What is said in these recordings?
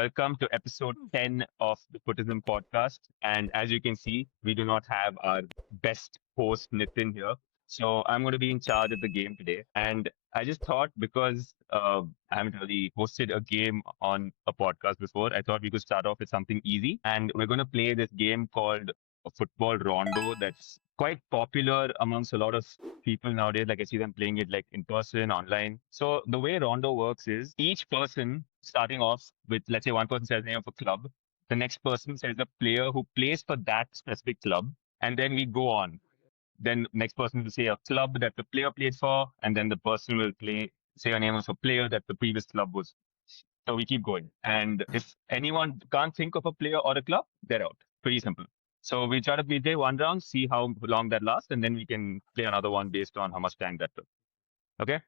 Welcome to episode 10 of the Footism podcast. And as you can see, we do not have our best host, Nitin, here. So I'm going to be in charge of the game today. And I just thought because I haven't really hosted a game on a podcast before, I thought we could start off with something easy. And we're going to play this game called a football rondo that's quite popular amongst a lot of people nowadays. Like I see them playing it like in person, online. So the way rondo works is each person starting off with, let's say one person says the name of a club, the next person says the player who plays for that specific club, and then we go on. Then next person will say a club that the player played for, and then the person will say a name of a player that the previous club was. So we keep going. And if anyone can't think of a player or a club, they're out. Pretty simple. So we play one round, see how long that lasts, and then we can play another one based on how much time that took. Okay?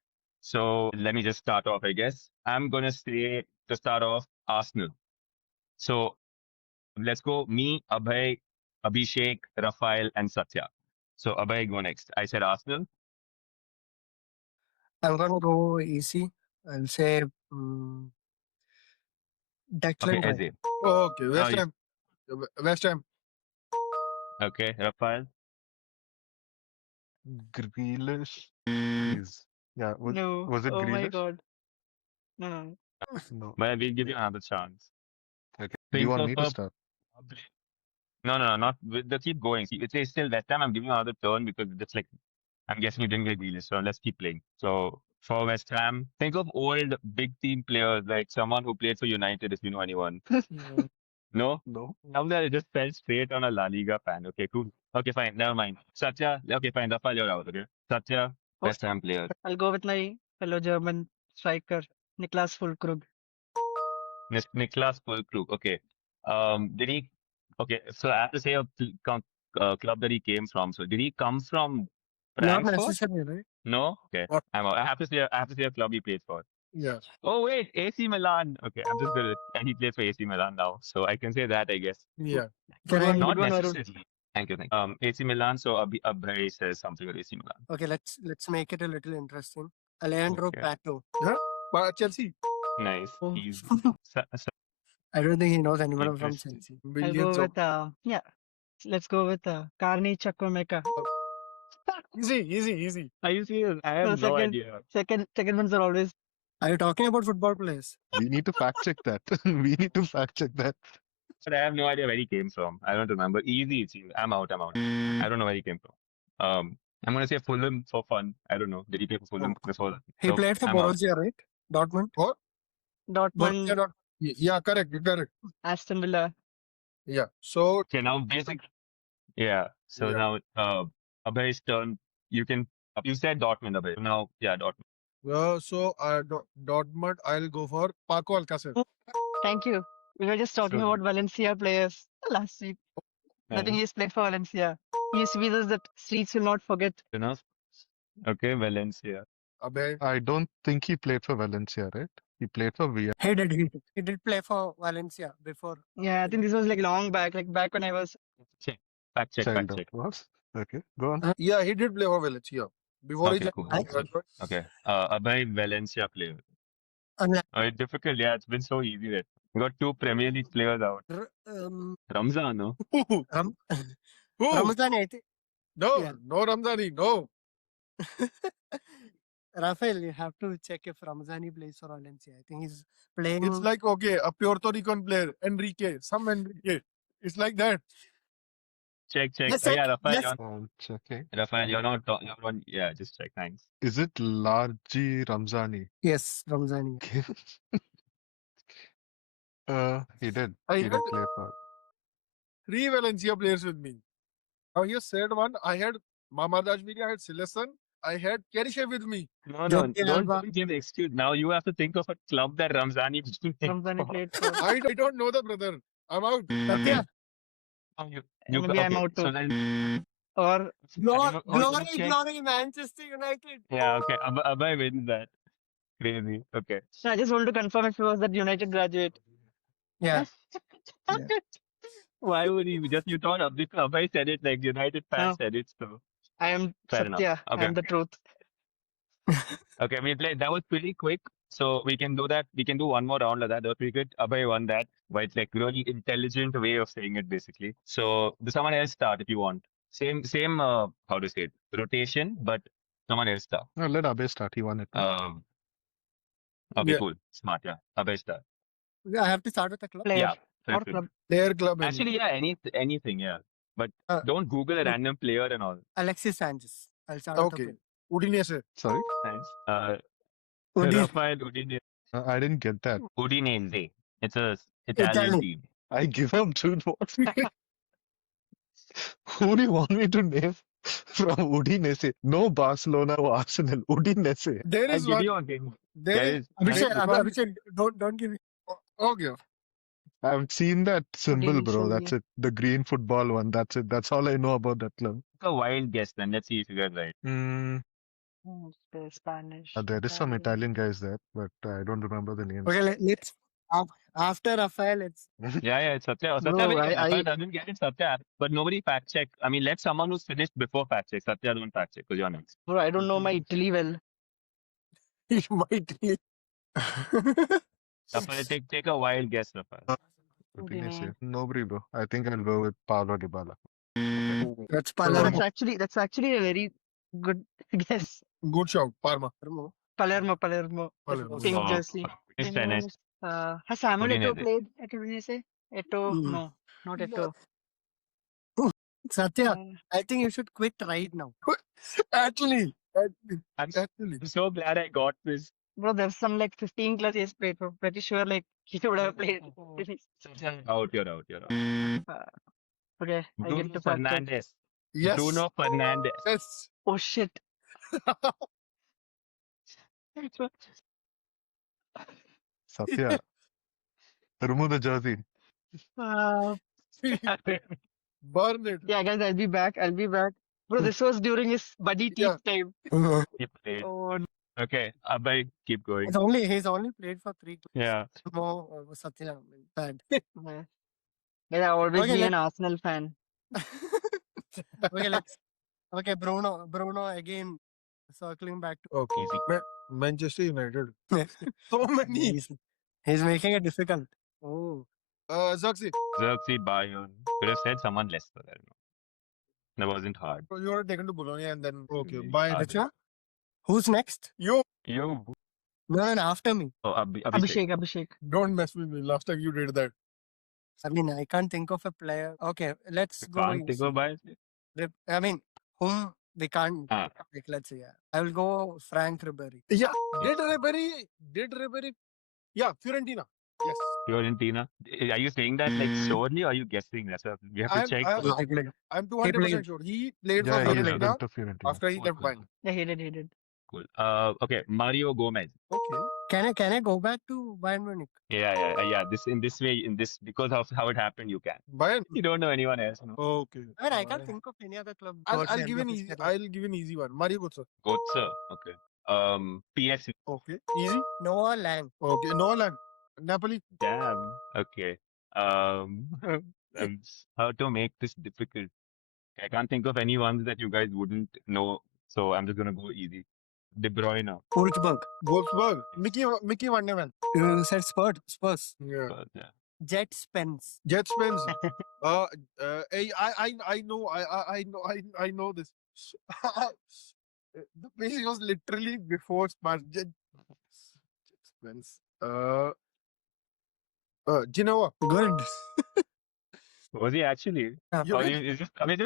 So let me just start off, I guess. I'm going to say, to start off, Arsenal. So let's go me, Abhay, Abhishek, Rafael, and Satya. So Abhay, go next. I said Arsenal. I'm gonna go easy. I'll say Okay, Declan Rice. Eze. Okay, Now West you- Ham. West Ham. Okay, Rafael. Grealish is No. was it Oh my Grealish? god. No. No. Well, we'll give you another chance. Okay. Do Think you want of me to start? No, not. They keep going. See, it's still West Ham. I'm giving you another turn because it's like, I'm guessing you didn't get Grealish, so let's keep playing. So for West Ham, think of old big team players, like someone who played for United, if you know anyone. No? No. Now that I just fell straight on a La Liga fan. Okay, cool. Okay, fine. Never mind. Satya. Okay, fine. Rafael, you're out. Okay. Satya, West Ham player. I'll go with my fellow German striker, Niklas Füllkrug. Niklas Füllkrug. Okay. Did he? Okay, so I have to say a club that he came from. So did he come from Not Frankfurt? necessarily, right? No. Okay. What? I'm out. I have to say a club he played for. Yeah. Oh wait, AC Milan. Okay, I'm just gonna. And he plays for AC Milan now, so I can say that, I guess. Yeah. Can I? Not Good one, Arun. necessarily. Thank you. AC Milan. So Abhay says something with AC Milan. Okay, let's make it a little interesting. Alejandro Okay. Pato. But Chelsea. Nice. Oh. Easy. I don't think he knows anyone from Interesting. Chelsea. I'll Millions go of. with let's go with Carney Chukwemeka. Easy. Are you serious? I have No, no second. idea. Second ones are always Are you talking about football players? We need to fact check that. We need to fact check that. But I have no idea where he came from. I don't remember. Easy, it seems. I'm out. I don't know where he came from. I'm gonna say Fulham for fun. I don't know. Did he play for Fulham before that? He So, played for I'm out. Borussia, right? Dortmund. What? Dortmund, Borussia Dort- Yeah, correct. Correct. Aston Villa. Yeah. So Okay, now basically, yeah. So Yeah. now, Abhay's turn. You said Dortmund, Abhay. Now, yeah, Dortmund. Dortmund, I'll go for Paco Alcacer. Thank you. We were just talking So- about Valencia players last week. I think he's played for Valencia. He used to be this that streets will not forget. Enough. Okay, Valencia. Abhay. I don't think he played for Valencia, right? He played for Villarreal. He did play for Valencia before. Yeah, I think this was like long back, like back when I was. Fact check. What? Okay, go on. Yeah, he did play for Valencia. Before Okay, he cool. joined. Okay. Abhay, Valencia player. Unlike, It's difficult. Yeah, it's been so easy that we got two Premier League players out. Ramzan, no? Ram- Who? Ramazan, I think. No, Yeah. no Ramzani, no. Rafael, you have to check if Ramazani plays for Valencia. I think he's playing. It's like, okay, a Puerto Rican player, Enrique, some Enrique. It's like that. Check. Yes, Oh, yeah, check. Rafael, Yes. Checking. you're not. You're on. Yeah, just check. Thanks. Is it Larji Ramzani? Yes, Ramazani. He did. I He did had- play for. 3 Valencia players with me. Now you said one. I had Mamadashvili, I had Silesan, I had Kerishev with me. No, Jordi Alba. don't give the excuse. Now you have to think of a club that Ramzani played Ramzani for. played for. I don't know the brother. I'm out. Satya, Maybe I'm out too. So then, Or glory, Manchester United. yeah, okay. Abhay wins that. Crazy. Okay. I just want to confirm if he was that United graduate. Yeah. Why would he? You thought Abhay said it like United fans No. said it. So I am Fair enough. Satya. I Okay. am the truth. okay, we played. That was pretty quick. So we can do that. We can do one more round like that. The cricket, Abhay won that, but it's like really intelligent way of saying it basically. So someone else start if you want. Same. How to say it? Rotation, but someone else start. No, let Abhay start. He won it. Okay, Yeah. cool, smart. Yeah, Abhay start. I have to start with the club. Player Yeah, or perfect. club. Player club. any. Actually, yeah, anything, yeah. But don't Google a random player and all. Alexis Sanchez. I'll start with the Okay. player. Udinese. Sorry, Nice. Udine- Rafael Udine. I didn't get that. Udinese. It's a Italian Italian. team. I give up, dude. What? Who do you want me to name from Udinese? No Barcelona or Arsenal. Udinese. There I is give one. you a game. There There is. is. Abhishek, Right. Abhishek, don't give me. Okay. I've seen that symbol, bro. Udinese. That's it. The green football one. That's it. That's all I know about that club. A wild guess then. Let's see if you get right. Spanish. There is some Italian guys there, but I don't remember the names. Okay, let's. After Rafael, it's. Yeah, it's Satya. Bro, Satya, wait, I- Rafael doesn't get it, Satya. But nobody fact check. I mean, let someone who's finished before fact check. Satya, don't fact check because you're next. Bro, I don't know my Italy well. He might be. Rafael, take a wild guess, Rafael. Udinese. Nobody, bro. I think I'll go with Paulo Dybala. That's Bro, Palermo. that's actually a very good guess. Good shout. Parma. Palermo. Palermo. Pink Oh, jersey. it's Anyone finished. else? Has Samuel Eto'o Udinese. played at Udinese? Eto'o? Hmm. No, not Eto'o. Satya, I think you should quit right now. Actually. I'm Actually. so glad I got this. Bro, there's some like 15 class he's played. Bro. Pretty sure like he would have played. Satya, you're out. Okay, I Bruno get to fact check. Fernandes. Yes. Bruno Fernandes. Yes. Oh shit. Satya. Remove the jersey. Burn it. Yeah, guys, I'll be back. Bro, this was during his buddy team Yeah. time. He played. Oh, no. Okay, Abhay, keep going. He's only played for 3 clubs. Yeah. No, Satya, bad. man. Guys, I'll always Okay, be an Arsenal fan. Okay, let's. Okay, Bruno again. Circling back to. Okay. Easy. Manchester United. So many. He's making it difficult. Oh. Zaxi. Xerxes, Bayern. Could have said someone less for that. That wasn't hard. You were taken to Bologna and then. Okay. Really Bayern. hard. Acha? Who's next? You You. No, after me. Oh, Abhishek. Abhishek. don't mess with me. Last time you did that. I mean, I can't think of a player. Okay, let's You go. can't think easy. of Bayern? I mean, whom we can't. Ah. Like, let's say, yeah. I will go Frank Ribery. Yeah. Did Ribery? Yeah. Fiorentina. Yes. Fiorentina. Are you saying that like surely or are you guessing that? So we have to check. I'm 200% sure. He played for Yeah, he Fiorentina went to Fiorentina. after he left Bayern. Yeah, he did. Cool. Okay, Mario Gomez. Okay. Can I go back to Bayern Munich? Yeah. Because of how it happened, you can. Bayern. You don't know anyone else. No? Okay. I mean, I can't think of any other club. I'll towards the give end an of his easy. career. I'll give an easy one. Mario Götze. Götze. Okay. PSV. Okay. Easy. Noah Lang. Okay. Nolan. Napoli. Damn. Okay. How to make this difficult? I can't think of any ones that you guys wouldn't know, so I'm just gonna go easy. De Bruyne. Wolfsburg. Wolfsburg. Mickey Van de Ven. You said Spurs. Yeah. But, yeah. Jet Spence. Jet Spence. I know this. The place was literally before Spurs. Jet Spence. Genoa. Good. Was he actually? You Or did? is just, I mean,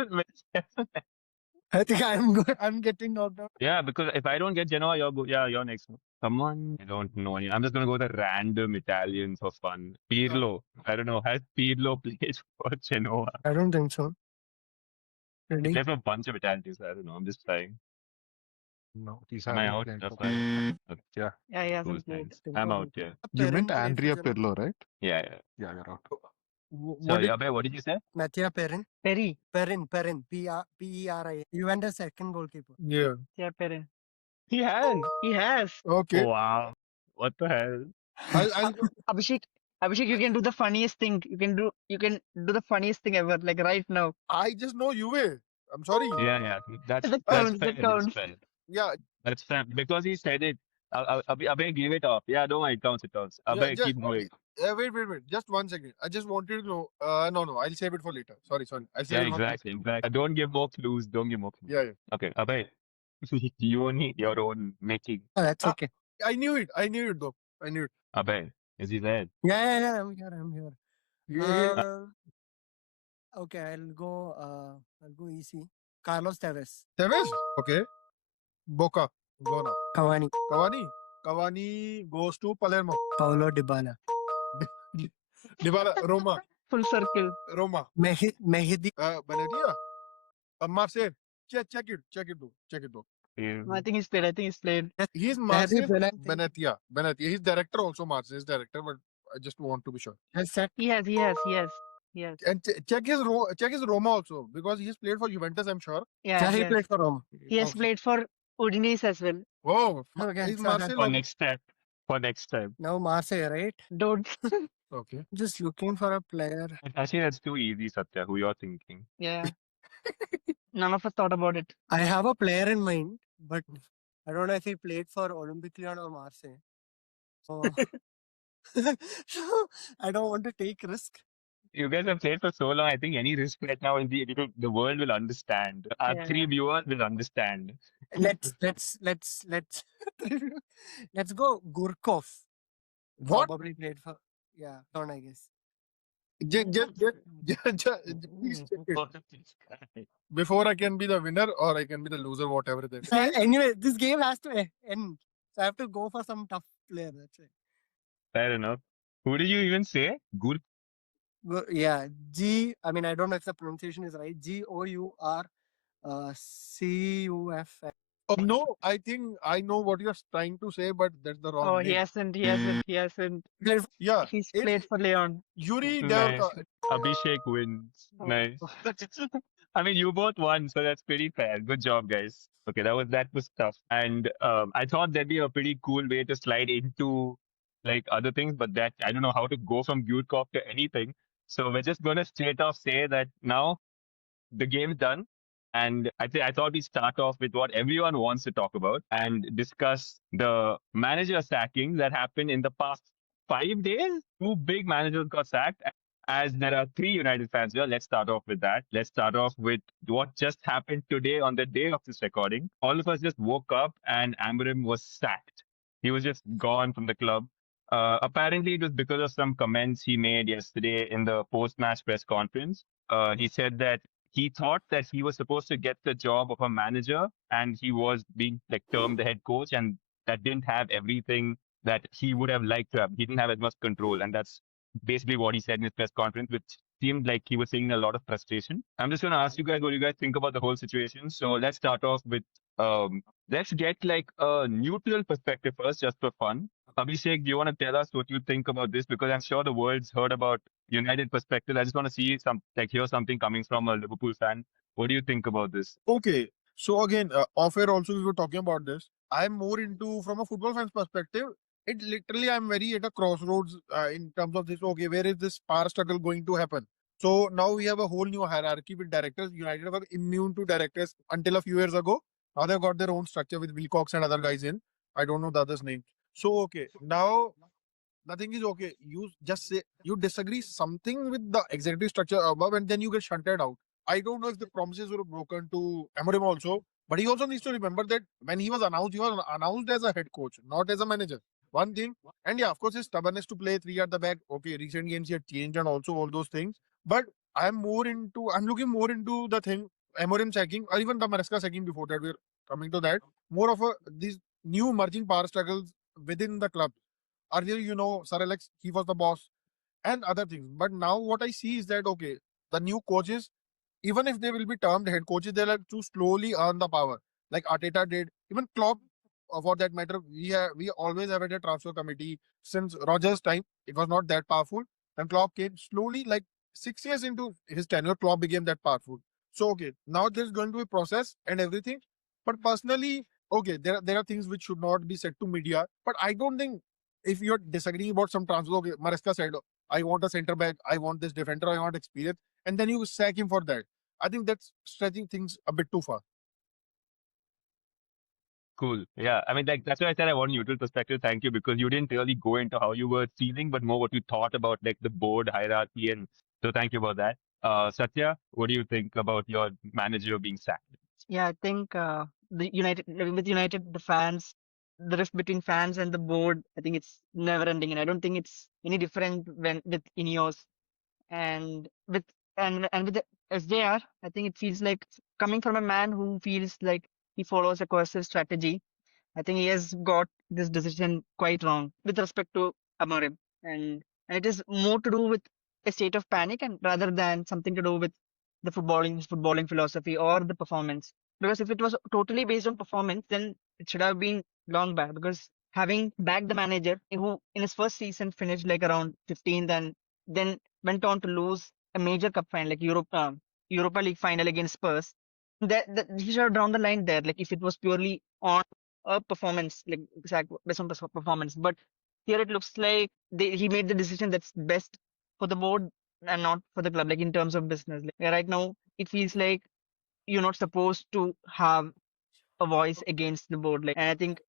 I think I'm good. I'm getting knocked out. yeah, because if I don't get Genoa, you're next. Someone I don't know. I'm just gonna go with a random Italian for fun. Pirlo. I don't know. Has Pirlo played for Genoa? I don't think so. Ready? There's a bunch of Italian teams. I don't know. I'm just trying. No, he's Am I having out? played That's for- fine. Yeah, he Cool, hasn't played. thanks. I'm out. Yeah. You meant Perin played for Andrea Genoa. Pirlo, right? Yeah. Yeah, you're out. Sorry, Abhay, what did you say? Mattia Perin. Perry. Perin. P-E-R-I. Juventus second goalkeeper. Yeah. Yeah, Perry. He has. He has. Okay. Wow. What the hell? I'll Abhishek, you can do the funniest thing. You can do the funniest thing ever, like right now. I just know Juve. I'm sorry. Yeah. That's That fair. counts, that That's counts. fair. Yeah. That's fair. Because he said it. Abhay, give it off. Yeah, don't worry, it counts, it counts. Yeah, Abhay, keep going. wait. Just 1 second. I just wanted to know. No. I'll save it for later. Sorry. I'll save Yeah, it for exactly. Don't give more clues. Don't give more clues. Yeah. Okay, Abhay, you need your own making. Oh, that's Ah. okay. I knew it though. I knew it. Abhay, is he there? Yeah. I'm here. Yeah. Okay, I'll go easy. Carlos Tevez. Tevez? Okay. Boca. Go now. Cavani. Cavani goes to Palermo. Paulo Dybala. Dybala, Roma. Full circle. Roma. Mehdi. Benatia. Marseille. Check it though. I think he's played. He's Marseille. Benatia. He's director also. Marseille's director, but I just want to be sure. He has. And check his Roma also, because he's played for Juventus, I'm sure. Yeah, he yes. played for Roma. He has played for Udinese as well. Oh, Okay, he's so Marseille. For next time. For next time. Now Marseille, right? Don't. Okay. Just looking for a player. Actually, that's too easy, Satya, who you're thinking. Yeah. None of us thought about it. I have a player in mind, but I don't know if he played for Olympique Lyon or Marseille. So, so I don't want to take risk. You guys have played for so long. I think any risk right now will be the world will understand. Our Yeah. 3 viewers will understand. Let's let's go Gurkov. What? Probably played for Don, I guess. Please check it. Before I can be the winner or I can be the loser, whatever it is. Anyway, this game has to end. So I have to go for some tough player. That's it. Fair enough. Who did you even say? Gur. Yeah, G. I mean, I don't know if the pronunciation is right. Gour Cuf. Oh, no, I think I know what you're trying to say, but that's the wrong Oh, name. he hasn't. Yeah, He's it's played for Leon. Yuri Nice. Delta. Abhishek wins. Oh. Nice. I mean, you both won, so that's pretty fair. Good job, guys. Okay, that was tough. And I thought that'd be a pretty cool way to slide into like other things, but that I don't know how to go from Gurkov to anything. So we're just gonna straight off say that now the game's done. And I thought we start off with what everyone wants to talk about and discuss the manager sacking that happened in the past 5 days. 2 big managers got sacked. As there are 3 United fans here, let's start off with that. Let's start off with what just happened today on the day of this recording. All of us just woke up and Amorim was sacked. He was just gone from the club. Apparently, it was because of some comments he made yesterday in the post-match press conference. He said that he thought that he was supposed to get the job of a manager and he was being like termed the head coach, and that didn't have everything that he would have liked to have. He didn't have as much control, and that's basically what he said in his press conference, which seemed like he was saying a lot of frustration. I'm just going to ask you guys what you guys think about the whole situation. So let's start off with let's get like a neutral perspective first, just for fun. Abhishek, do you want to tell us what you think about this? Because I'm sure the world's heard about United perspective. I just want to see hear something coming from a Liverpool fan. What do you think about this? Okay. So again, off air also we were talking about this. I'm more into from a football fan's perspective. It literally I'm very at a crossroads in terms of this. Okay, where is this power struggle going to happen? So now we have a whole new hierarchy with directors. United were immune to directors until a few years ago. Now they've got their own structure with Wilcox and other guys in. I don't know the other's name. So okay, now the thing is okay. You just say you disagree something with the executive structure above, and then you get shunted out. I don't know if the promises were broken to Amorim also, but he also needs to remember that when he was announced as a head coach, not as a manager. One thing, and yeah, of course, his stubbornness to play 3 at the back. Okay, recent games he had changed and also all those things. But I'm looking more into the thing Amorim sacking or even the Maresca sacking before that. We're coming to that. More of these new emerging power struggles within the club. Earlier, Sir Alex, he was the boss and other things. But now what I see is that, okay, the new coaches, even if they will be termed head coaches, they'll have to slowly earn the power. Like Arteta did. Even Klopp, for that matter, we always have had a transfer committee. Since Rodgers' time, it was not that powerful. Then Klopp came slowly, like 6 years into his tenure, Klopp became that powerful. So, okay, now there's going to be a process and everything. But personally, okay, there are things which should not be said to media. But I don't think if you're disagreeing about some transfer, okay, Maresca said, I want a centre back, I want this defender, I want experience, and then you sack him for that. I think that's stretching things a bit too far. Cool. Yeah. I mean, like, that's why I said I want a neutral perspective. Thank you, because you didn't really go into how you were feeling, but more what you thought about like the board hierarchy. And so thank you about that. Satya, what do you think about your manager being sacked? Yeah, I think with United, the fans, the rift between fans and the board, I think it's never ending, and I don't think it's any different when with Ineos and with the SJR. I think it feels like coming from a man who feels like he follows a cohesive strategy. I think he has got this decision quite wrong with respect to Amorim, and it is more to do with a state of panic and rather than something to do with the footballing philosophy or the performance. Because if it was totally based on performance, then it should have been long back. Because having backed the manager who in his first season finished like around 15th and then went on to lose a major cup final like Europa League final against Spurs, that he should have drawn the line there. Like if it was purely on a performance, like based on performance. But here it looks like he made the decision that's best for the board and not for the club, like in terms of business. Like right now, it feels like you're not supposed to have a voice against the board. Like, and I think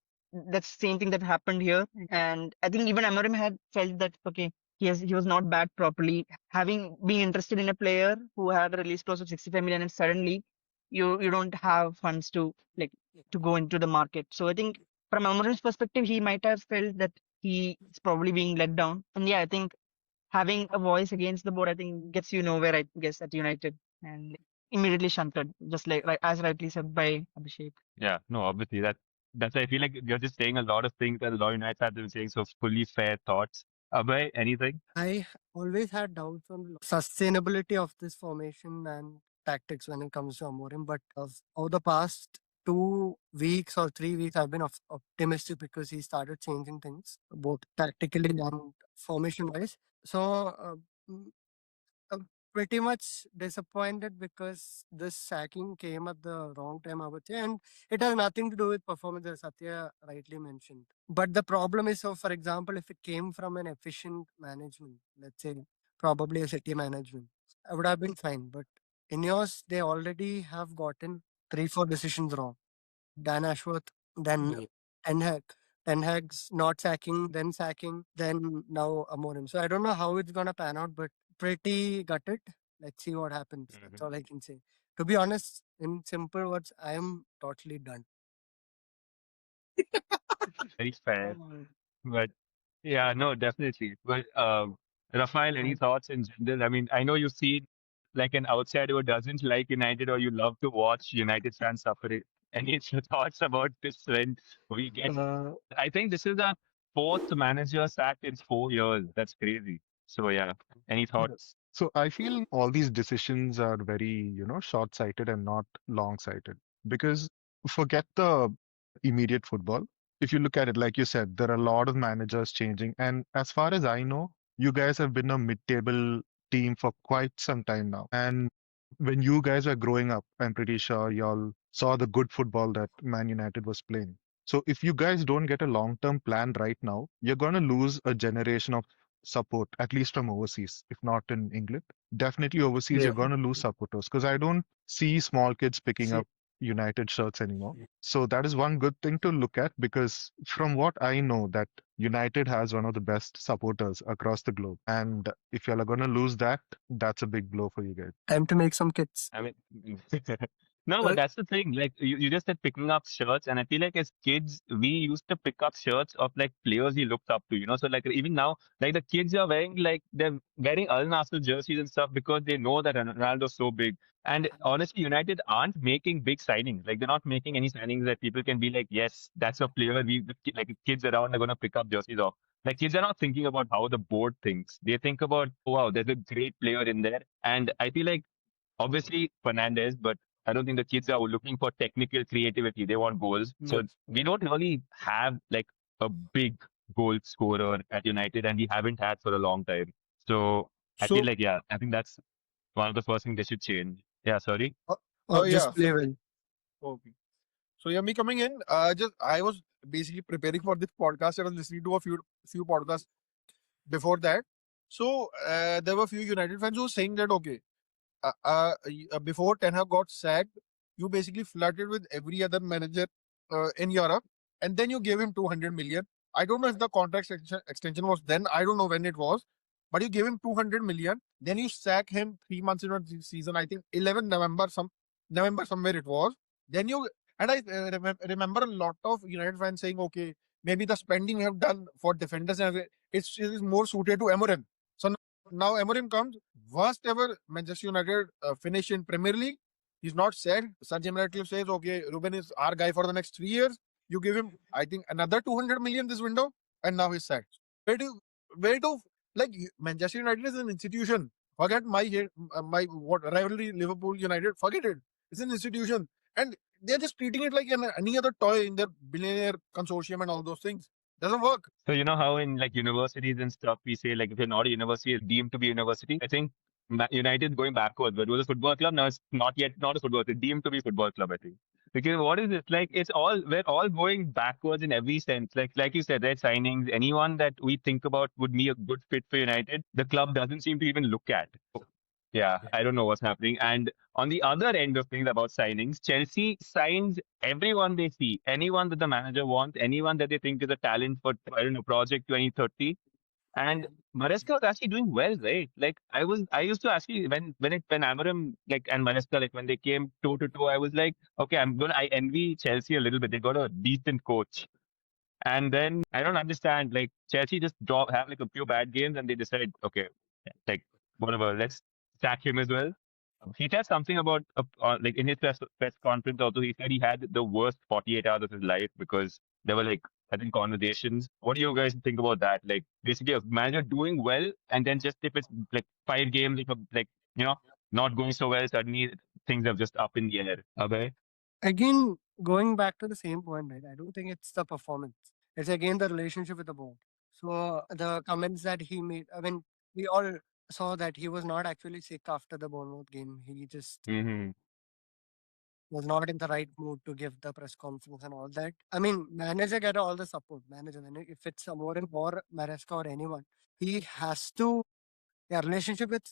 that's the same thing that happened here. And I think even Amorim had felt that okay, he was not backed properly. Having been interested in a player who had a release clause of 65 million, and suddenly you don't have funds to like to go into the market. So I think from Amorim's perspective, he might have felt that he is probably being let down. And yeah, I think having a voice against the board, I think gets you nowhere. I guess at United and immediately shunted, just like as rightly said by Abhishek. Yeah, no, obviously that's why I feel like you're just saying a lot of things that a lot of United have been saying, so fully fair thoughts. Abhay, anything? I always had doubts on the sustainability of this formation and tactics when it comes to Amorim, but over the past 2 weeks or 3 weeks, I've been optimistic because he started changing things both tactically and formation wise. So mm, I'm pretty much disappointed because this sacking came at the wrong time, I would say, and it has nothing to do with performance, as Satya rightly mentioned. But the problem is, so for example, if it came from an efficient management, let's say probably a city management, I would have been fine. But in yours, they already have gotten 3, 4 decisions wrong. Dan Ashworth, then Ten Hag. Ten Hag's not sacking, then now Amorim. So I don't know how it's gonna pan out, but pretty gutted. Let's see what happens. That's all I can say. To be honest, in simple words, I am totally done. Very fair. But yeah, no, definitely. But Rafael, any thoughts in general? I mean, I know you see like an outsider who doesn't like United, or you love to watch United fans suffering. Any thoughts about this when we get? Uh, I think this is our fourth manager sacked in 4 years. That's crazy. So yeah, any thoughts? yes. So I feel all these decisions are very, short-sighted and not long-sighted. Because forget the immediate football. If you look at it, like you said, there are a lot of managers changing. And as far as I know, you guys have been a mid-table team for quite some time now. And when you guys were growing up, I'm pretty sure y'all saw the good football that Man United was playing. So if you guys don't get a long-term plan right now, you're going to lose a generation of support, at least from overseas, if not in England. Definitely overseas, Yeah. you're going to lose supporters because I don't see small kids picking See, up United shirts anymore. So that is one good thing to look at because from what I know that United has one of the best supporters across the globe. And if you're going to lose that, that's a big blow for you guys. time to make some kits. I mean, no, Uh, but that's the thing. Like you just said, picking up shirts, and I feel like as kids, we used to pick up shirts of like players we looked up to. So like even now, like the kids are wearing like they're wearing Al Nassr jerseys and stuff because they know that Ronaldo's so big. And honestly, United aren't making big signings. Like they're not making any signings that people can be like, yes, that's a player like kids around are gonna pick up jerseys of. Like kids are not thinking about how the board thinks. They think about, oh wow, there's a great player in there. And I feel like obviously Fernandez, but I don't think the kids are looking for technical creativity. They want goals. So we don't really have like a big goal scorer at United, and we haven't had for a long time. So I feel So, like, yeah, I think that's one of the first things they should change. Yeah, sorry. or yeah. just play well. Okay. So yeah, me coming in. Just I was basically preparing for this podcast. I was listening to a few podcasts before that. So there were a few United fans who were saying that okay, before Ten Hag got sacked, you basically flirted with every other manager in Europe, and then you gave him 200 million. I don't know if the contract extension was then. I don't know when it was, but you gave him 200 million. Then you sack him 3 months into the season. I think 11 November, November somewhere it was. Then you and I remember a lot of United fans saying, okay, maybe the spending we have done for defenders and it is more suited to Amorim. So now Amorim comes, worst ever Manchester United finish in Premier League. He's not said. Sir Jim Ratcliffe says, okay, Ruben is our guy for the next 3 years. You give him, I think, another 200 million this window, and now he's sacked. Where do, where do, like, Manchester United is an institution. Forget my what rivalry, Liverpool United. Forget it. It's an institution, and they're just treating it like any other toy in their billionaire consortium and all those things. Doesn't work. So you know how in like universities and stuff we say like if you're not a university, it's deemed to be a university. I think United is going backwards, but it was a football club. Now it's not yet not a football. It's deemed to be a football club. I think because what is it like? It's all we're all going backwards in every sense. Like you said, right? Signings. Anyone that we think about would be a good fit for United, the club doesn't seem to even look at. Yeah, I don't know what's happening. And on the other end of things about signings, Chelsea signs everyone they see, anyone that the manager wants, anyone that they think is a talent for, I don't know, Project 2030. And Maresca was actually doing well, right? Like I used to actually when Amorim like and Maresca like when they came toe to toe, I was like, okay, I envy Chelsea a little bit. They got a decent coach, and then I don't understand. Like Chelsea just have like a few bad games, and they decide, okay, like whatever, let's sack him as well. He said something about like in his press conference. Also, he said he had the worst 48 hours of his life because there were like I think conversations. What do you guys think about that? Like basically a manager doing well, and then just if it's like 5 games, if like you know not going so well, suddenly things are just up in the air. Okay. Again, going back to the same point, right? I don't think it's the performance. It's again the relationship with the board. So the comments that he made, I mean, we all saw that he was not actually sick after the Bournemouth game. He just Mm-hmm. was not in the right mood to give the press conference and all that. I mean, manager get all the support. Manager, and if it's Amorim or Maresca or anyone, he has to. Yeah, relationship with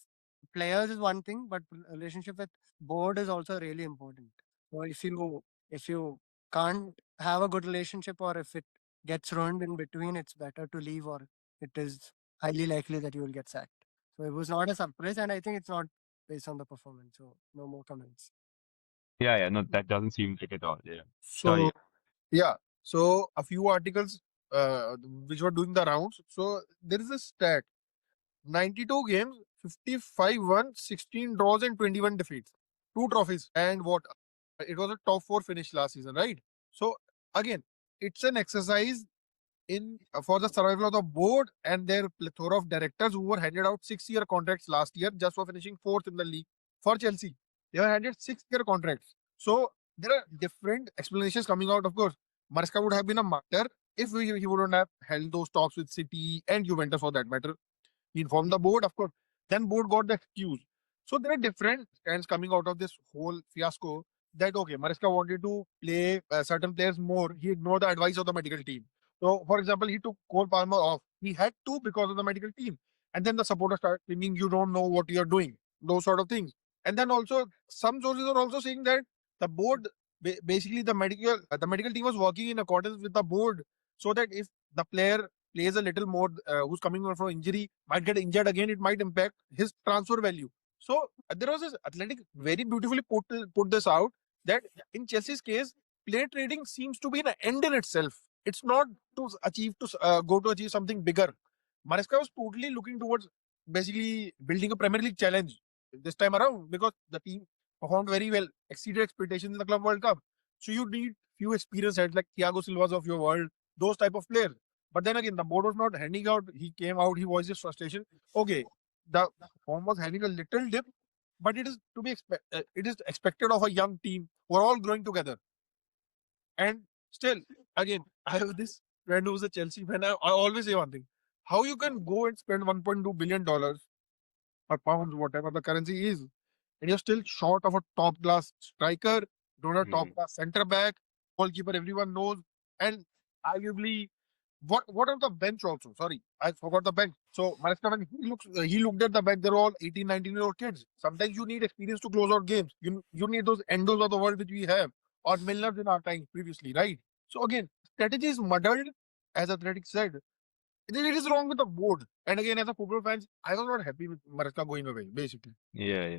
players is one thing, but relationship with board is also really important. So if you can't have a good relationship or if it gets ruined in between, it's better to leave or it is highly likely that you will get sacked. So it was not a surprise, and I think it's not based on the performance. So no more comments. Yeah, yeah. No, that doesn't seem like at all. Yeah. So Sorry. yeah, so a few articles which were doing the rounds. So there is a stat: 92 games, 55 won, 16 draws, and 21 defeats. Two trophies. And what? It was a top four finish last season, right? So again, it's an exercise in for the survival of the board and their plethora of directors who were handed out 6 year contracts last year just for finishing fourth in the league for Chelsea. They were handed 6 year contracts. So there are different explanations coming out. Of course, Maresca would have been a martyr if he wouldn't have held those talks with City and Juventus for that matter. He informed the board, of course. Then board got the excuse. So there are different stands coming out of this whole fiasco that okay, Maresca wanted to play certain players more. He ignored the advice of the medical team. So, for example, he took Cole Palmer off. He had to because of the medical team. And then the supporters start thinking you don't know what you're doing. Those sort of things. And then also some sources are also saying that the board, basically the medical team was working in accordance with the board, so that if the player plays a little more, who's coming from injury, might get injured again, it might impact his transfer value. So there was this athletic very beautifully put this out that in Chelsea's case, player trading seems to be an end in itself. It's not to achieve to go to achieve something bigger. Maresca was totally looking towards basically building a Premier League challenge this time around because the team performed very well, exceeded expectations in the Club World Cup. So you need few experienced heads like Thiago Silva's of your world, those type of players. But then again, the board was not handing out. He came out, he voiced his frustration. Okay, the form was having a little dip, but it is expected of a young team. We're all growing together. And still, again, I have this friend who's a Chelsea fan. I always say one thing: how you can go and spend $1.2 billion or pounds, whatever the currency is, and you're still short of a top class striker, don't have top Mm. class centre back, goalkeeper everyone knows, and arguably what are the bench also? Sorry, I forgot the bench. So Maresca, when he looked at the bench, they're all 18, 19-year-old kids. Sometimes you need experience to close out games. You need those endos of the world which we have. or Milner's in our time previously, right? So again, strategy is muddled, as Athletic said. It is wrong with the board. And again, as a football fans, I was not happy with Maresca going away, basically. Yeah, yeah.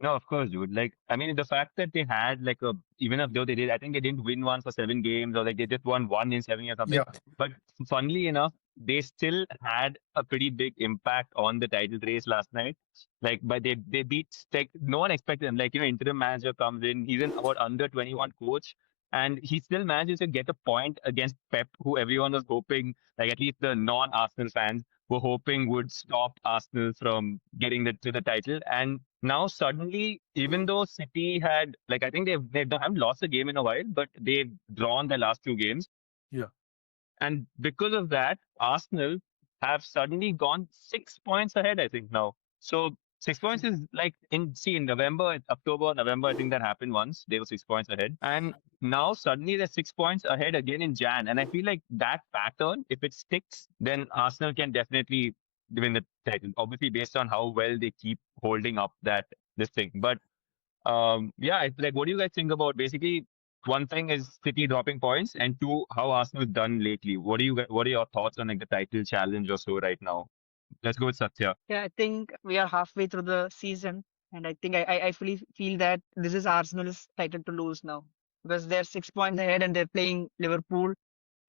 No, of course, dude. Like, I mean, the fact that they had like a, even if though they did, I think they didn't win one for 7 games, or like they just won one in 7 or something. Yeah. But funnily enough, they still had a pretty big impact on the title race last night. Like, but they beat, like, no one expected them. Like, interim manager comes in, he's an about under 21 coach, and he still manages to get a point against Pep, who everyone was hoping, like at least the non-Arsenal fans were hoping would stop Arsenal from getting to the title. And now suddenly, even though City had, like, I think they haven't lost a game in a while, but they've drawn their last 2 games, Yeah. and because of that, Arsenal have suddenly gone 6 points ahead, I think now. So 6 points is like in November, October, November, I think that happened once. They were 6 points ahead. And now suddenly they're 6 points ahead again in Jan. And I feel like that pattern, if it sticks, then Arsenal can definitely win the title. Obviously, based on how well they keep holding up this thing. But yeah, it's like, what do you guys think about basically one thing is City dropping points, and two, how Arsenal has done lately? What are your thoughts on like the title challenge or so right now? Let's go with Satya. Yeah, I think we are halfway through the season, and I think I fully feel that this is Arsenal's title to lose now because they're 6 points ahead and they're playing Liverpool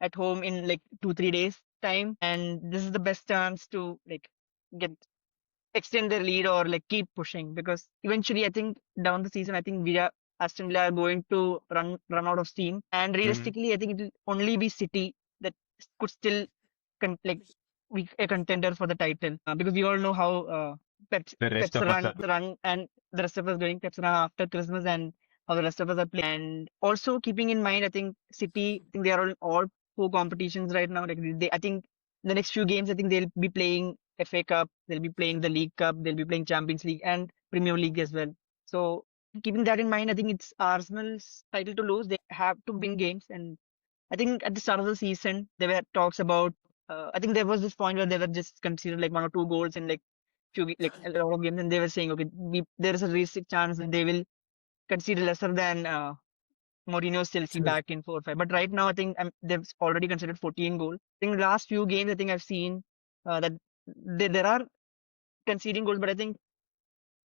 at home in like 2 3 days time, and this is the best chance to like get extend their lead or like keep pushing because eventually I think down the season I think we are Aston Villa are going to run out of steam, and Hmm. realistically I think it will only be City that could still like be a contender for the title because we all know how The rest Pep's of us are. run and the rest of us going Pep's run after Christmas and how the rest of us are playing. And also keeping in mind, I think City, I think they are all four competitions right now. Like I think the next few games, I think they'll be playing FA Cup, they'll be playing the League Cup, they'll be playing Champions League and Premier League as well. So keeping that in mind, I think it's Arsenal's title to lose. They have to win games, and I think at the start of the season there were talks about. I think there was this point where they were just considered like 1 or 2 goals in like like a lot of games, and they were saying, okay, there is a realistic chance that they will concede lesser than Mourinho's Chelsea Sure. back in 4-5. But right now, I think they've already considered 14 goals. I think the last few games, I think I've seen that there are conceding goals, but I think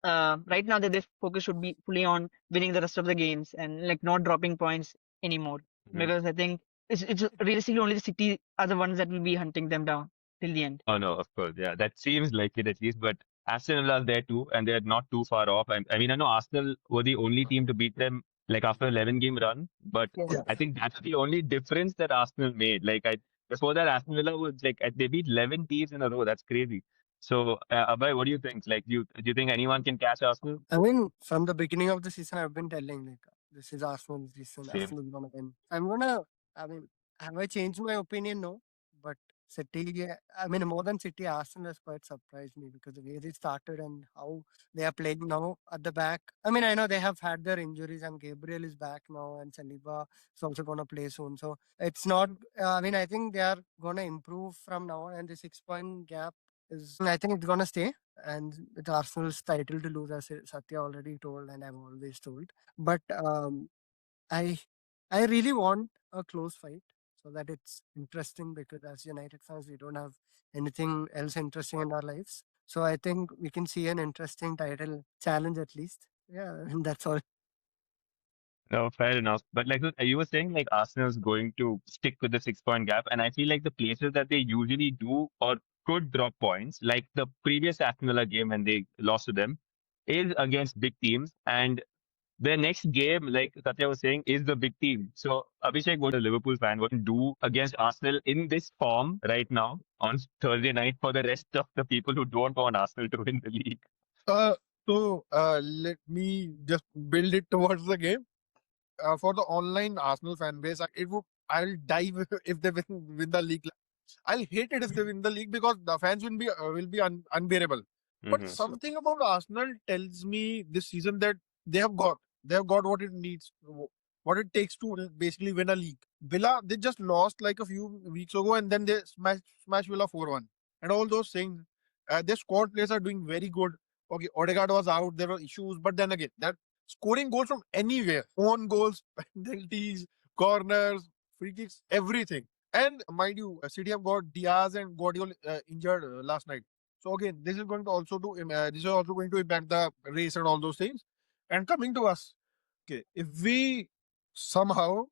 right now that their focus should be fully on winning the rest of the games and like not dropping points anymore. Mhm. Because I think it's realistically only the City are the ones that will be hunting them down till the end. Oh no, of course, yeah, that seems like it at least. But Aston Villa is there too, and they're not too far off. I mean, I know Arsenal were the only team to beat them like after 11 game run, but Yes. Yeah. I think that's the only difference that Arsenal made. Like before that, Aston Villa was like they beat 11 teams in a row. That's crazy. So, Abhay, what do you think? Like, do you think anyone can catch Arsenal? I mean, from the beginning of the season, I've been telling like this is Arsenal's season. Same. Arsenal's gonna win. I'm gonna. I mean, have I changed my opinion? No, but City. I mean, more than City, Arsenal has quite surprised me because the way they started and how they are playing now at the back. I mean, I know they have had their injuries and Gabriel is back now and Saliba is also gonna play soon. So it's not. I mean, I think they are gonna improve from now on, and the 6 point gap is. I think it's gonna stay and it's Arsenal's title to lose, as Satya already told, and I've always told. But I, I really want a close fight so that it's interesting because as United fans, we don't have anything else interesting in our lives. So I think we can see an interesting title challenge at least. Yeah, and that's all. No, fair enough. But like you were saying, like Arsenal's going to stick with the 6 point gap, and I feel like the places that they usually do or could drop points, like the previous Aston Villa game when they lost to them, is against big teams, and their next game, like Satya was saying, is the big team. So Abhishek, what a Liverpool fan, what can do against Arsenal in this form right now on Thursday night for the rest of the people who don't want Arsenal to win the league? Uh, let me just build it towards the game. For the online Arsenal fan base, it would I'll dive if they win the league. I'll hate it if they win the league because the fans will be unbearable. But Hmm. something about Arsenal tells me this season that they have got they have got what it needs, what it takes to basically win a league. Villa, they just lost like a few weeks ago, and then they smash Villa 4-1, and all those things. Their squad players are doing very good. Okay, Odegaard was out, there were issues, but then again, that scoring goals from anywhere, own goals, penalties, corners, free kicks, everything. And mind you, City have got Diaz and Guardiola injured last night. So again, this is going to also this is also going to impact the race and all those things. And coming to us, okay, if we somehow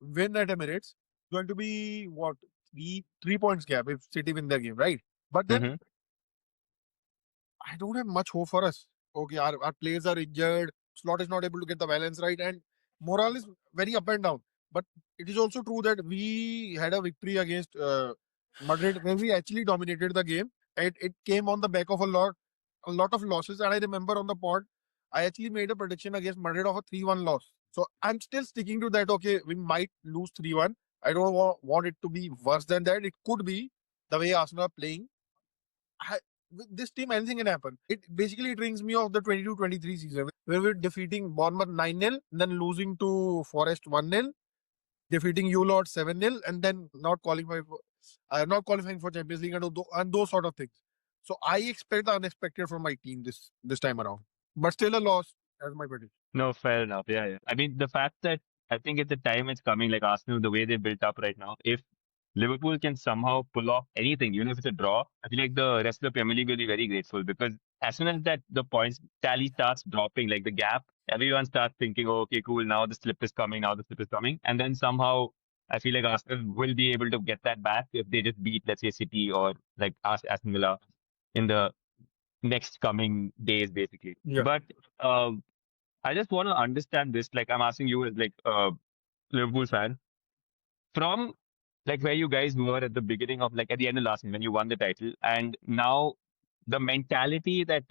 win at Emirates, going to be what, three points gap if City win their game, right? But then Mm-hmm. I don't have much hope for us. Okay, our players are injured. Slot is not able to get the balance right, and morale is very up and down. But it is also true that we had a victory against Madrid where we actually dominated the game. It came on the back of a lot of losses. And I remember on the pod, I actually made a prediction against Madrid of a 3-1 loss. So I'm still sticking to that. Okay, we might lose 3-1. I don't want it to be worse than that. It could be the way Arsenal are playing. With this team, anything can happen. It brings me of the 22-23 season where we're defeating Bournemouth 9-0, then losing to Forest 1-0, defeating you lot 7-0, and then not qualifying for Champions League and those sort of things. So I expect the unexpected from my team this time around. But still a loss as my prediction. No, fair enough. Yeah, yeah. I mean, the fact that I think at the time it's coming, like Arsenal, the way they built up right now, if Liverpool can somehow pull off anything, even if it's a draw, I feel like the rest of the Premier League will be very grateful because as soon as that the points tally starts dropping, like the gap, everyone starts thinking, oh, okay, cool, now the slip is coming, now the slip is coming. And then somehow I feel like Arsenal will be able to get that back if they just beat, let's say, City or like Aston Villa in the next coming days, basically. Yeah. But I just want to understand this. Like I'm asking you as like a Liverpool fan, from like where you guys were at the beginning of like at the end of last season when you won the title, and now the mentality that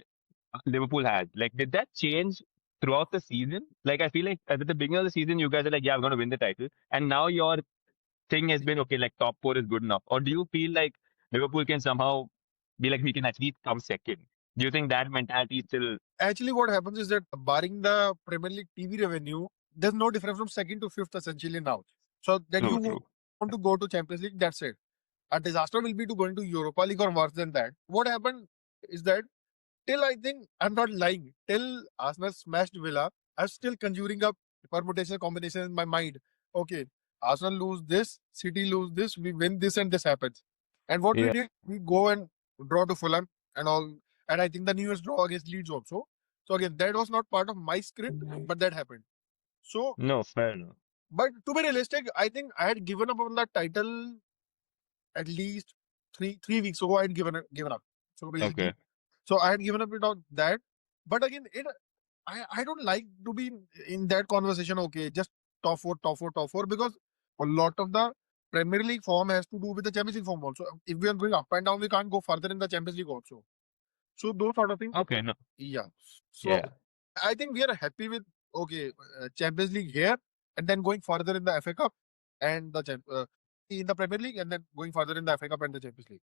Liverpool has, like did that change throughout the season? Like I feel like at the beginning of the season, you guys are like, yeah, I'm going to win the title, and now your thing has been okay, like top four is good enough, or do you feel like Liverpool can somehow be like we can at least come second? Do you think that mentality is still Actually, what happens is that barring the Premier League TV revenue, there's no difference from second to fifth essentially now. So that you true? True. want to go to Champions League, that's it. A disaster will be to going to Europa League or worse than that. What happened is that till I think I'm not lying, till Arsenal smashed Villa, I'm still conjuring up permutation combination in my mind. Okay, Arsenal lose this, City lose this, we win this, and this happens. And what we Yeah. did, we go and draw to Fulham and all. And I think the newest draw against Leeds also. So again, that was not part of my script, but that happened. So, No, fair enough. but to be realistic, I think I had given up on that title at least three weeks ago. I had given up. So basically, Okay. so I had given up it on that. But again, I don't like to be in that conversation. Okay, just top four, top four, top four, because a lot of the Premier League form has to do with the Champions League form also. If we are going up and down, we can't go further in the Champions League also. So those sort of things. Okay. No. Yeah. So Yeah. I think we are happy with okay Champions League here, and then going further in the FA Cup and in the Premier League, and then going further in the FA Cup and the Champions League.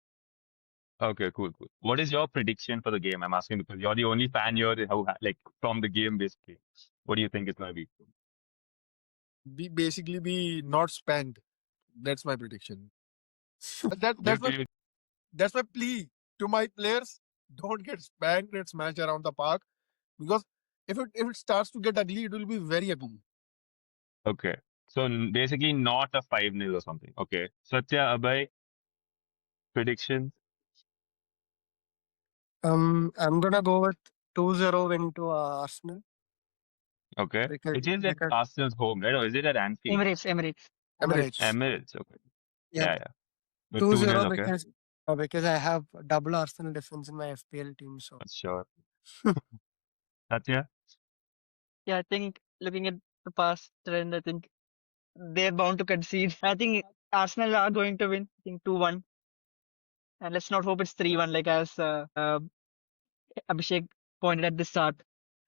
Okay, cool, cool. What is your prediction for the game? I'm asking because you're the only fan here who like from the game basically. What do you think it's gonna be? Be basically be not spanked. That's my prediction. You, you, That's my plea to my players. Don't get spanked and smashed around the park, because if it starts to get ugly, it will be very ugly. okay. So basically not a 5-0 or something. Okay. Satya, Abhay, predictions? I'm gonna go with 2-0 win to Arsenal Okay. because It is at because Arsenal's home, right? Or is it at Anfield? Emirates. Emirates. Emirates. Okay. yeah, Yeah, yeah. But 2-0, 2-0 okay. because I have double Arsenal defense in my FPL team. So Sure. Satya? Yeah, I think looking at the past trend, I think they're bound to concede. I think Arsenal are going to win. I think 2-1. And let's not hope it's 3-1 like as Abhishek pointed at the start.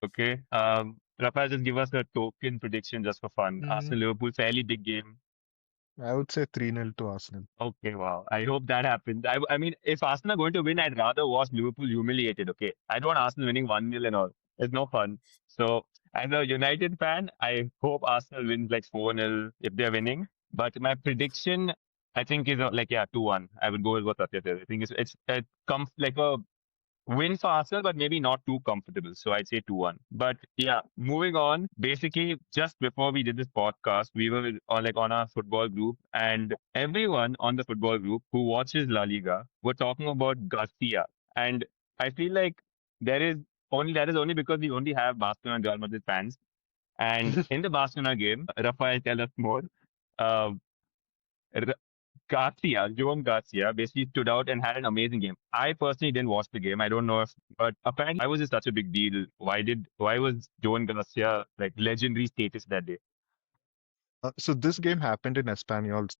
Okay. Rafa, just give us a token prediction just for fun. Mm, Arsenal Liverpool, fairly big game. I would say 3-0 to Arsenal. Okay, wow. I hope that happens. I mean, if Arsenal are going to win, I'd rather watch Liverpool humiliated, okay? I don't want Arsenal winning 1-0 and all. It's no fun. So, as a United fan, I hope Arsenal wins like 4-0 if they're winning. But my prediction, I think, is like, yeah, 2-1. I would go with what Satya said. I think it's come like a win for Arsenal, but maybe not too comfortable. So I'd say 2-1. But yeah, moving on. Basically, just before we did this podcast, we were on our football group, and everyone on the football group who watches La Liga were talking about Garcia. And I feel like there is that is only because we only have Barcelona and Real Madrid fans. And in the Barcelona game, Rafael, tell us more. Uh, Garcia, Joan Garcia, basically stood out and had an amazing game. I personally didn't watch the game. I don't know if, but apparently, why was it such a big deal? Why was Joan Garcia like legendary status that day? So this game happened in Espanyol's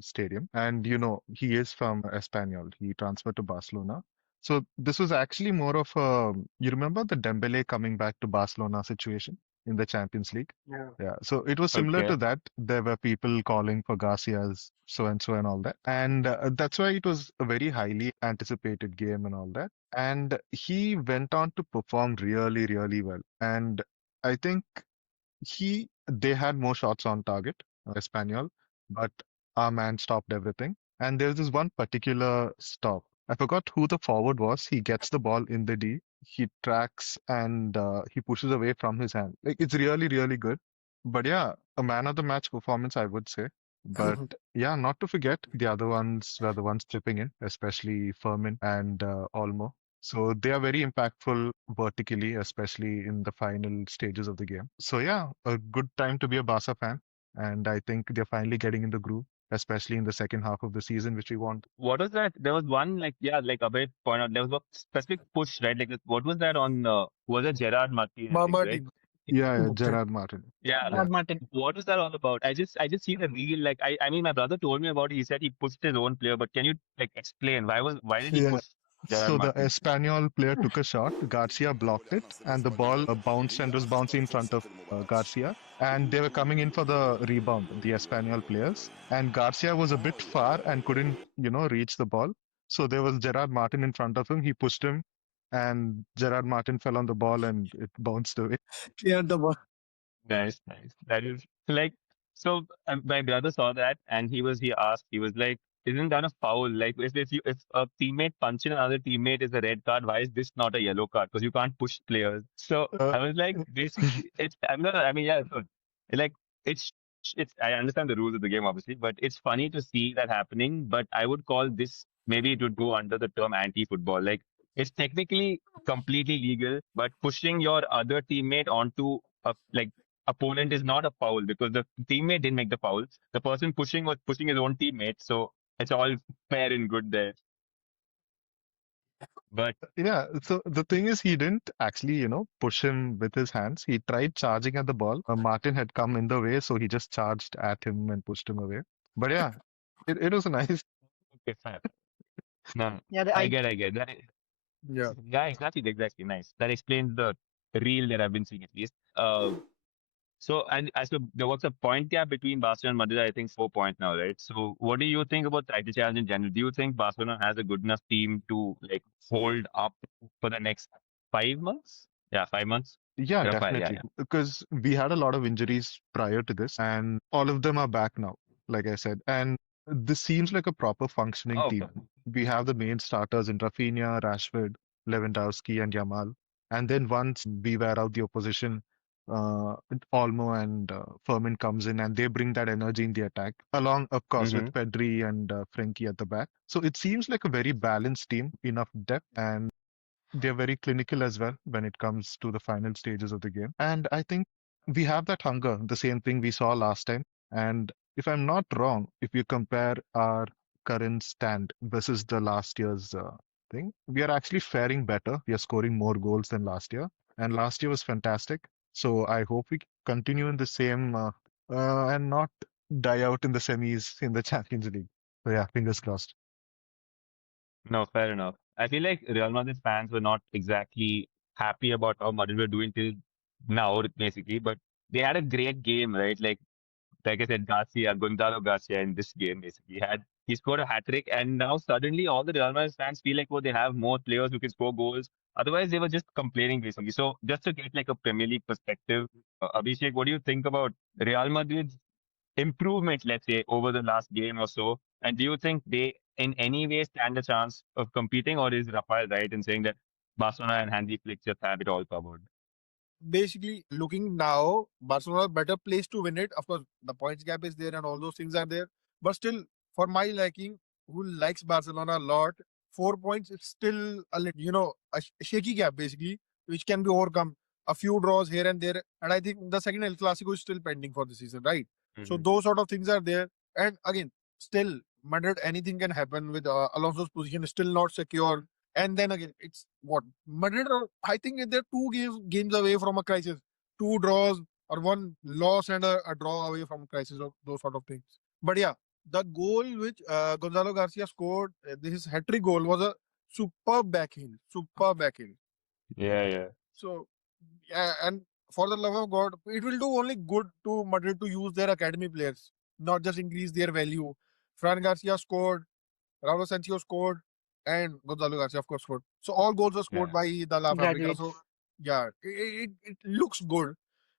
stadium, and he is from Espanyol. He transferred to Barcelona. So this was actually more of a, you remember the Dembele coming back to Barcelona situation in the Champions League? Yeah. Yeah. So it was similar Okay. to that. There were people calling for Garcia's so and all that, and that's why it was a very highly anticipated game and all that. And he went on to perform really, really well. And I think they had more shots on target, Espanyol, but our man stopped everything. And there's this one particular stop. I forgot who the forward was. He gets the ball in the D, he tracks and he pushes away from his hand. Like it's really, really good. But yeah, a man of the match performance, I would say. But yeah, not to forget, the other ones were the ones chipping in, especially Furman and Olmo. So they are very impactful vertically, especially in the final stages of the game. So yeah, a good time to be a Barca fan. And I think they're finally getting in the groove, especially in the second half of the season, which we want. What was that? There was one like yeah, like a bit point out. There was a specific push, right? Like what was that on? Was it Gerard Martin? I think, right? Martin. Yeah, Okay. Gerard Martin. Yeah. Yeah. Not Martin. What was that all about? I just see the reel. Like I mean, my brother told me about it. He said he pushed his own player, but can you like explain why did he Yeah. push Gerard So the Martin? Espanyol player took a shot, Garcia blocked it, and the ball bounced and was bouncing in front of Garcia. And they were coming in for the rebound, the Espanyol players. And Garcia was a bit far and couldn't, reach the ball. So there was Gerard Martin in front of him. He pushed him, and Gerard Martin fell on the ball and it bounced away. Clear the ball. Nice, nice. That is like so. My brother saw that, and he asked. He was like, "Isn't that a foul? Like, if a teammate punching another teammate is a red card, why is this not a yellow card? Because you can't push players." So Uh, I was like, basically, it's I'm not. I mean, yeah, so, like it's. I understand the rules of the game, obviously, but it's funny to see that happening. But I would call this maybe it would go under the term anti-football. Like, it's technically completely legal, but pushing your other teammate onto a like opponent is not a foul because the teammate didn't make the foul. The person pushing was pushing his own teammate, so it's all fair and good there. But Yeah, so the thing is, he didn't actually, push him with his hands. He tried charging at the ball. Martin had come in the way, so he just charged at him and pushed him away. But yeah, it was nice. okay, fair. No, Yeah, I get that. Yeah. Yeah, exactly. Nice. That explains the reel that I've been seeing at least. So and as to there was a point gap between Barcelona and Madrid, I think 4 points now, right? So what do you think about title challenge in general? Do you think Barcelona has a good enough team to like hold up for the next 5 months? Yeah, 5 months. Yeah, Rafael, yeah, definitely. yeah. Because we had a lot of injuries prior to this, and all of them are back now, like I said. And this seems like a proper functioning Oh, team. okay. We have the main starters in Rafinha, Rashford, Lewandowski, and Yamal. And then once we wear out the opposition, Olmo and Fermin comes in and they bring that energy in the attack, along, of course, Mm-hmm. with Pedri and Frenkie at the back. So it seems like a very balanced team, enough depth, and they're very clinical as well when it comes to the final stages of the game. And I think we have that hunger, the same thing we saw last time. And if I'm not wrong, if you compare our current stand versus the last year's thing, we are actually faring better. We are scoring more goals than last year. And last year was fantastic. So I hope we continue in the same and not die out in the semis in the Champions League. So yeah, fingers crossed. No, fair enough. I feel like Real Madrid fans were not exactly happy about how Madrid were doing till now, basically, but they had a great game, right? Like I said, Gonzalo Garcia in this game basically he scored a hat trick, and now suddenly all the Real Madrid fans feel like, oh, they have more players who can score goals. Otherwise, they were just complaining basically. So just to get like a Premier League perspective, Abhishek, what do you think about Real Madrid's improvement, let's say, over the last game or so? And do you think they in any way stand a chance of competing, or is Rafael right in saying that Barcelona and Hansi Flick just have it all covered. Basically, looking now, Barcelona are better place to win it. Of course, the points gap is there and all those things are there. But still, for my liking, who likes Barcelona a lot, 4 points is still a little, a shaky gap basically, which can be overcome. A few draws here and there, and I think the second El Clasico is still pending for the season, right? So Mhm. those sort of things are there. And again, still Madrid, anything can happen with Alonso's position is still not secure. And then again, it's what Madrid are, I think they're two games away from a crisis. Two draws or one loss and a draw away from crisis of those sort of things. But yeah, the goal which Gonzalo Garcia scored, his hat-trick goal was a superb backheel. Superb backheel. Yeah, yeah. So, yeah, and for the love of God, it will do only good to Madrid to use their academy players, not just increase their value. Fran Garcia scored, Raul Asensio scored, and Gonzalo Garcia, of course, scored. So all goals were scored Yeah. by the La Fabrica. So Graduates. yeah, it looks good.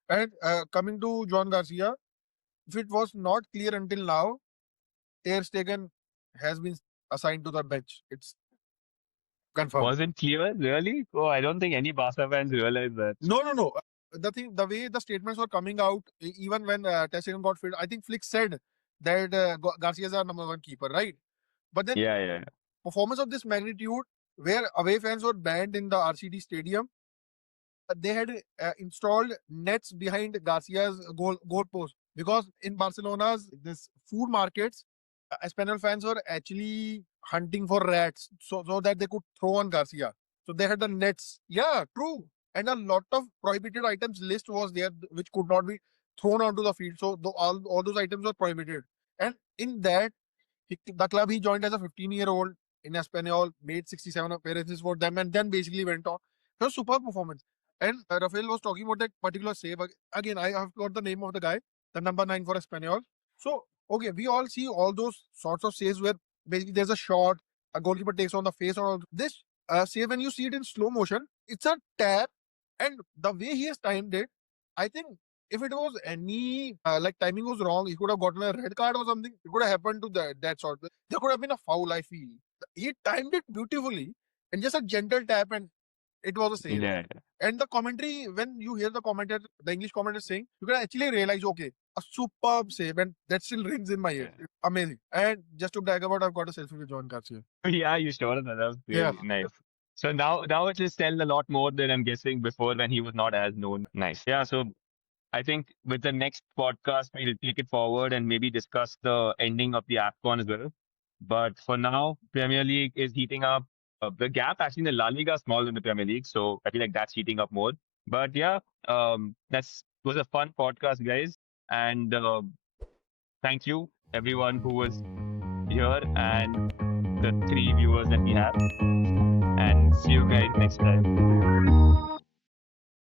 And coming to John Garcia, if it was not clear until now, Ter Stegen has been assigned to the bench. It's confirmed. Wasn't clear, really? Oh, I don't think any Barca fans realize that. No. The way the statements were coming out, even when Ter Stegen got fit, I think Flick said that Garcia is our number one keeper, right? But then Yeah, yeah. performance of this magnitude, where away fans were banned in the RCD stadium, they had installed nets behind Garcia's goal post because in Barcelona's this food markets, Espanyol fans were actually hunting for rats so that they could throw on Garcia. So they had the nets. Yeah, true. And a lot of prohibited items list was there which could not be thrown onto the field. So all those items were prohibited. And in that, the club he joined as a 15-year-old in Espanyol, made 67 appearances for them, and then basically went on. It was super performance. And Rafael was talking about that particular save. Again, I have got the name of the guy, the number 9 for Espanyol. So, okay, we all see all those sorts of saves where basically there's a shot, a goalkeeper takes on the face or all. This save, when you see it in slow motion, it's a tap, and the way he has timed it, I think if it was any like timing was wrong, he could have gotten a red card or something. It could have happened to that sort. There could have been a foul, I feel. He timed it beautifully and just a gentle tap, and it was a save. Yeah, And the commentary, when you hear the English commentator saying, you can actually realize, okay, a superb save, and that still rings in my ears. yeah. Amazing. And just to brag about, I've got a selfie with John Garcia. Yeah, you showed us that. That was Yeah. really nice. So now it will tell a lot more than I'm guessing before when he was not as known. Nice. Yeah, so I think with the next podcast, we'll take it forward and maybe discuss the ending of the AFCON as well. But for now, Premier League is heating up. The gap actually in the La Liga is smaller than the Premier League, so I feel like that's heating up more. But yeah, that's was a fun podcast, guys, and thank you everyone who was here and the three viewers that we have, and see you guys next time.